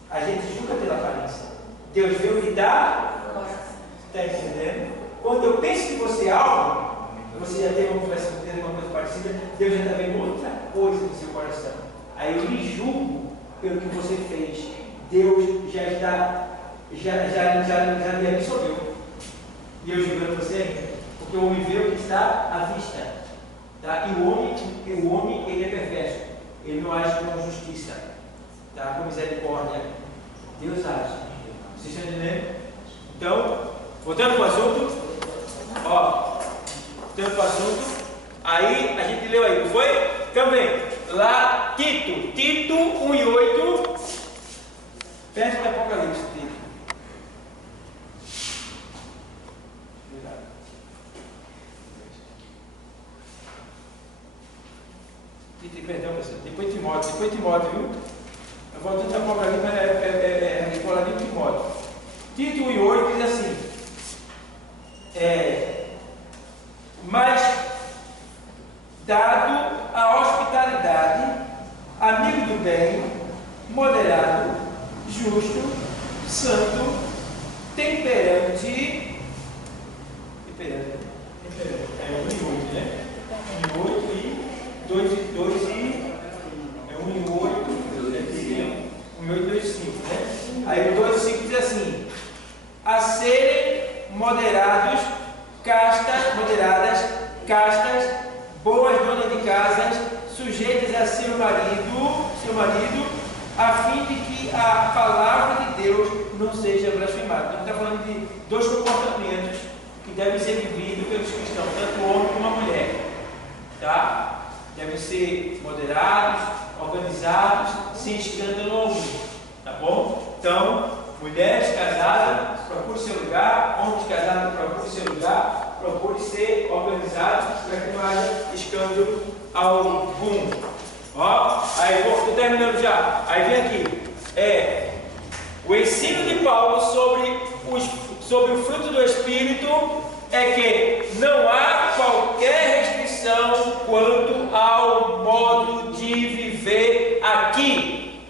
A gente julga pela aparência. Deus vê o que está. Está entendendo? Quando eu penso que você é algo, você já teve uma conversa com Deus, uma coisa parecida, Deus já está vendo outra coisa no seu coração. Aí eu lhe julgo pelo que você fez. Deus já me absolveu. E eu julgando você ainda. Porque o homem vê o que está à vista. Tá? E o homem ele é perverso. Ele não age com justiça. Tá? Com misericórdia. Deus age. Vocês estão entendendo? Então, voltando para o assunto. Voltando para o assunto. Aí, a gente leu aí, não foi? Também. Lá, Tito 1 e 8. Perto do Apocalipse, Tito. Perdão, pessoal. Depois Timóteo, viu? Eu volto a Apocalipse, é a escola de Timóteo. Tito 1 e 8 diz assim: mas dado a hospitalidade, amigo do bem, moderado, justo, santo, temperante. É 1 e 8, né? 1 e 8 e 2 e 1 e 8, 1 e 8, 2 e 5, né? Aí o 2 e 5 diz assim: a serem moderadas, castas, boas donas de casas, sujeitas a seu marido, a fim de que a palavra de Deus não seja blasfemado. Então, está falando de dois comportamentos que devem ser vividos pelos cristãos, tanto o homem como a mulher. Tá? Devem ser moderados, organizados, sem escândalo algum. Tá bom? Então, mulheres casadas, procure seu lugar. Homens casados, procure seu lugar. Procure ser organizados para que não haja escândalo algum. Ó, aí estou terminando já. Aí vem aqui. O ensino de Paulo sobre o fruto do Espírito é que não há qualquer restrição quanto ao modo de viver aqui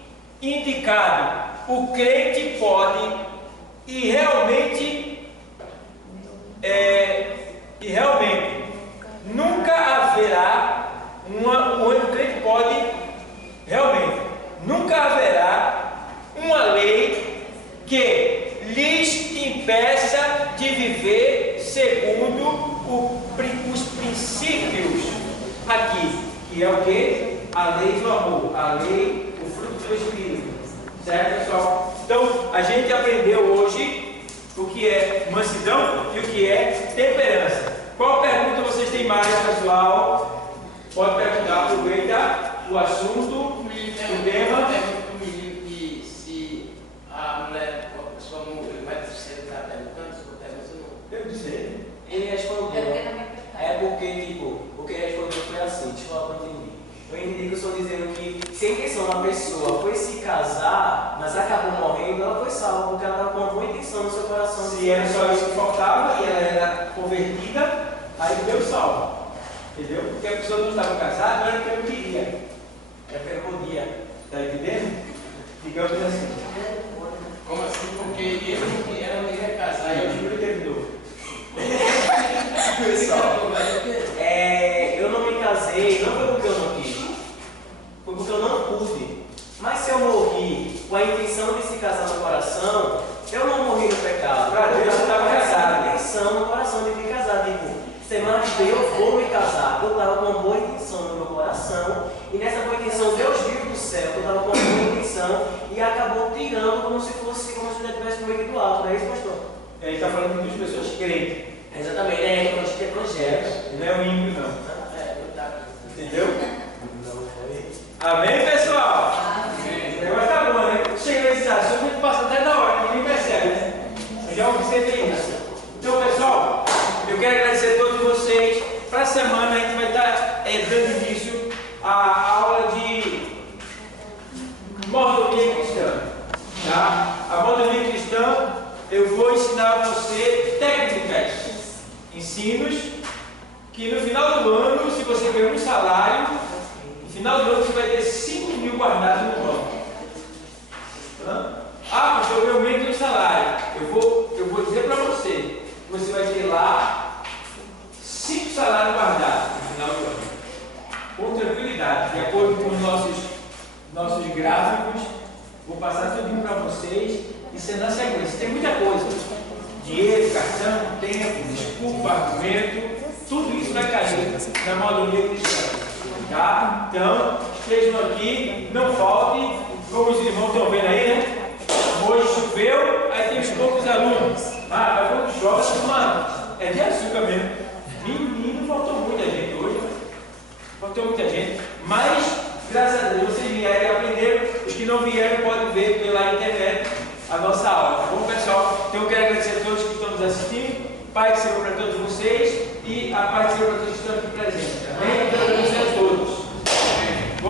indicado. O crente pode e realmente nunca haverá o crente pode realmente nunca haverá uma lei que lhes impeça de viver segundo os princípios aqui, que é o que? A lei do amor, a lei, o fruto do Espírito. Certo, pessoal? Então, a gente aprendeu hoje o que é mansidão e o que é temperança. Qual pergunta vocês têm mais, pessoal? Pode perguntar, aproveita o assunto, o tema. Se a mulher, a pessoa morrer, vai estar perguntando, se eu pergunto, não. Eu disse. Ele respondeu. É porque, tipo, o que ele respondeu foi assim, deixa eu falar para entender. Eu entendi que eu estou dizendo que se a intenção da pessoa foi se casar, mas acabou morrendo, ela foi salva, porque ela estava com uma boa intenção no seu coração. Se era só isso que faltava e ela era convertida, aí deu salvo. Entendeu? Porque a pessoa não estava casada, não era porque não queria. Era porque não podia. Está entendendo? Digamos assim. Como assim? Porque ela não queria casar. Aí eu juro que terminou. Pessoal, eu não me casei, não foi porque eu não quis, foi porque eu não pude. Mas se eu morri com a intenção de se casar no coração, eu não morri no pecado. Eu já estava casado. A intenção no coração de me casar, digo, semana que vem eu vou me casar. Eu estava com uma boa intenção no meu coração, e nessa boa intenção Deus viu do céu que eu estava com uma boa intenção e acabou tirando como se eu tivesse comigo do alto, não é isso, pastor? Ele está falando de duas pessoas crentes. Exatamente, quando a gente tem projetos. Não é o ímpio, não. Entendeu? Amém, pessoal? Amém. O negócio tá bom, né? Chega nesse assunto, a gente passa até da hora, ninguém percebe, né? Eu já observei isso. Então, pessoal, eu quero agradecer a todos vocês. Para a semana a gente vai estar dando início à aula de mordomia cristã. Tá? A mordomia cristã, eu vou ensinar a você técnicas, ensinos, que no final do ano, se você ganhar um salário, no final do ano você vai ter 5 mil guardados no banco. Ah, mas eu aumento o salário. Eu vou dizer para você, você vai ter lá 5 salários guardados no final do ano. Com tranquilidade, de acordo com os nossos gráficos, vou passar tudo para vocês. Isso é na sequência. Tem muita coisa. Dinheiro, cartão, tempo, desculpa, argumento, tudo isso vai cair na mordomia cristã. Tá? Então, estejam aqui, não faltem, como os irmãos estão vendo aí, né? Hoje choveu, aí temos poucos alunos. Mas quando chove, mano, é de açúcar mesmo. Menino, faltou muita gente hoje. Faltou muita gente. Mas, graças a Deus, vocês vieram e aprenderam. Os que não vieram podem ver pela internet a nossa aula, tá bom, pessoal? Então eu quero agradecer a todos que estão nos assistindo, Pai que seja para todos vocês e a paz que seja para todos que estão aqui presentes, amém? Então eu agradeço a todos.